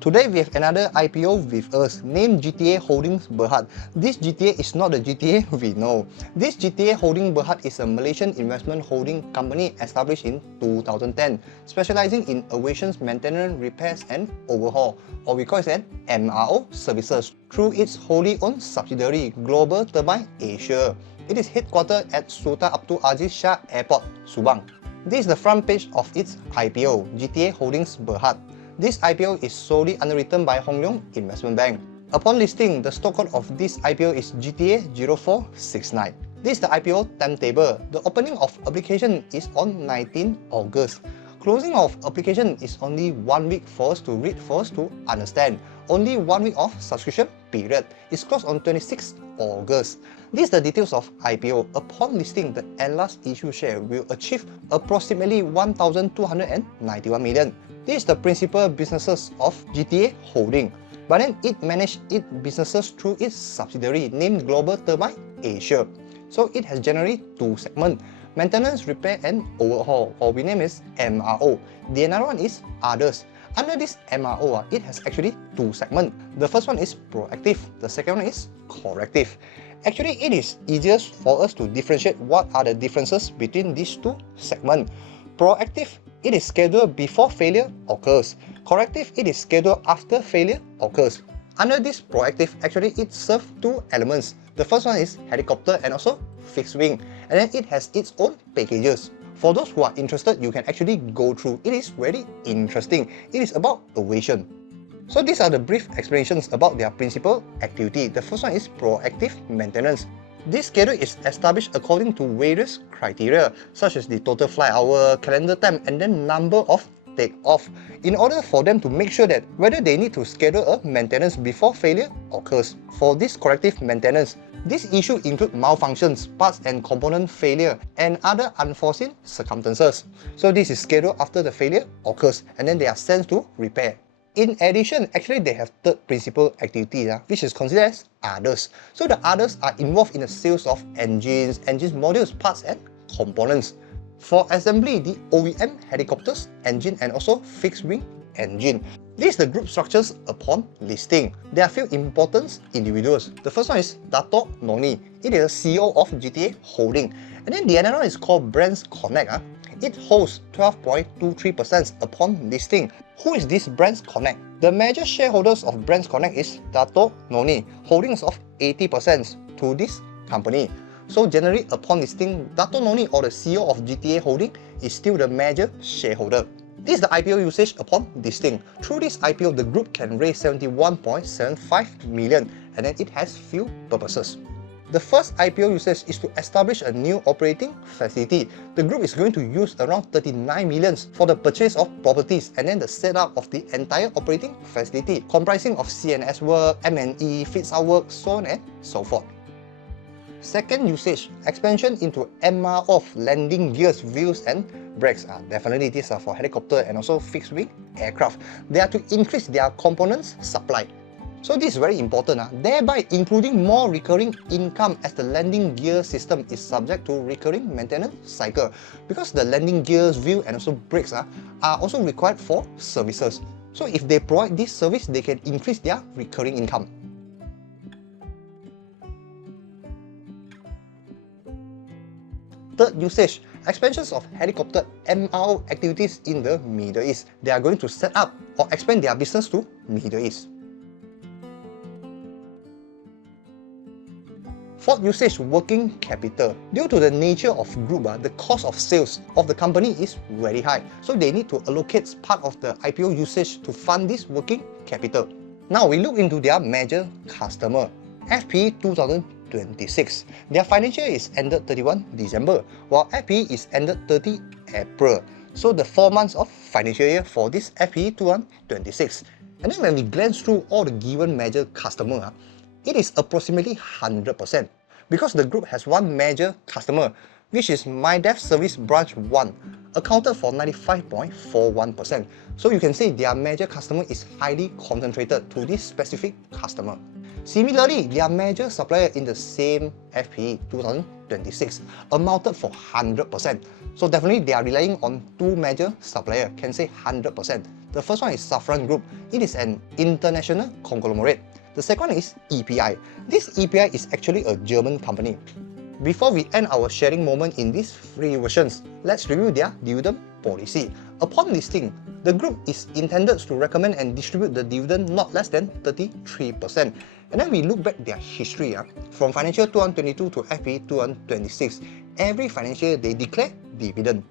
Today we have another IPO with us, named GTA Holdings BERHAD. This GTA is not the GTA we know. This GTA Holding BERHAD is a Malaysian investment holding company established in 2010, specializing in aviation maintenance, repairs and overhaul, or we call it an MRO services, through its wholly owned subsidiary, Global Turbine Asia. It is headquartered at Sultan Abdul Aziz Shah Airport, Subang. This is the front page of its IPO, GTA Holdings BERHAD. This IPO is solely underwritten by Hong Leong Investment Bank. Upon listing, the stock code of this IPO is GTA 0469. This is the IPO timetable. The opening of application is on 19 August. Closing of application is only 1 week for us to read, for us to understand. Only 1 week of subscription period. It's closed on 26 August. These are the details of IPO. Upon listing, the last issue share will achieve approximately 1,291 million. This is the principal businesses of GTA Holding. But then it managed its businesses through its subsidiary named Global Turbine Asia. So it has generally two segments: maintenance, repair and overhaul, or we name it MRO. The another one is others. Under this MRO, it has actually two segments. The first one is proactive, the second one is corrective. Actually, it is easiest for us to differentiate what are the differences between these two segments. Proactive, it is scheduled before failure occurs. Corrective, it is scheduled after failure occurs. Under this proactive, actually it serves two elements. The first one is helicopter and also fixed wing, and then it has its own packages. For those who are interested, you can actually go through. It is very interesting. It is about aviation. So these are the brief explanations about their principal activity. The first one is proactive maintenance. This schedule is established according to various criteria, such as the total flight hour, calendar time, and then number of take-off, in order for them to make sure that whether they need to schedule a maintenance before failure occurs. For this corrective maintenance, this issue include malfunctions, parts and component failure, and other unforeseen circumstances. So this is scheduled after the failure occurs, and then they are sent to repair. In addition, actually they have third principal activity, which is considered as others. So the others are involved in the sales of engines, modules, parts and components. For assembly, the OEM helicopters, engine and also fixed wing engine. This is the group structures upon listing. There are few important individuals. The first one is Dato' Noni. It is the CEO of GTA Holding. And then the other one is called Brands Connect. It holds 12.23% upon listing. Who is this Brands Connect? The major shareholders of Brands Connect is Dato' Noni, holdings of 80% to this company. So generally upon listing, Dato' Noni, or the CEO of GTA Holding, is still the major shareholder. This is the IPO usage upon listing. Through this IPO, the group can raise 71.75 million, and then it has few purposes. The first IPO usage is to establish a new operating facility. The group is going to use around 39 million for the purchase of properties and then the setup of the entire operating facility, comprising of CNS work, M&E, fit-out work, so on and so forth. Second usage, expansion into MRO of landing gears, wheels and brakes. Definitely these are for helicopter and also fixed wing aircraft. They are to increase their components supply. So this is very important, thereby including more recurring income, as the landing gear system is subject to recurring maintenance cycle, because the landing gears, wheel and also brakes are also required for services. So if they provide this service, they can increase their recurring income. Third usage, expansions of helicopter MRO activities in the Middle East. They are going to set up or expand their business to Middle East. Fourth usage, working capital. Due to the nature of group, the cost of sales of the company is very high. So they need to allocate part of the IPO usage to fund this working capital. Now we look into their major customer, FPE 2026. Their financial year is ended 31 December, while FPE is ended 30 April. So the 4 months of financial year for this FPE 2026. And then when we glance through all the given major customer, it is approximately 100%, because the group has one major customer, which is MyDev Service Branch 1, accounted for 95.41%. So you can say their major customer is highly concentrated to this specific customer. Similarly, their major supplier in the same FPE 2026 amounted for 100%. So definitely they are relying on two major suppliers, can say 100%. The first one is Safran Group. It is an international conglomerate. The second one is EPI. This EPI is actually a German company. Before we end our sharing moment in these three versions, let's review their dividend policy. Upon listing, the group is intended to recommend and distribute the dividend not less than 33%. And then we look back their history. From financial 2022 to FP 2026, every financial year they declare dividend.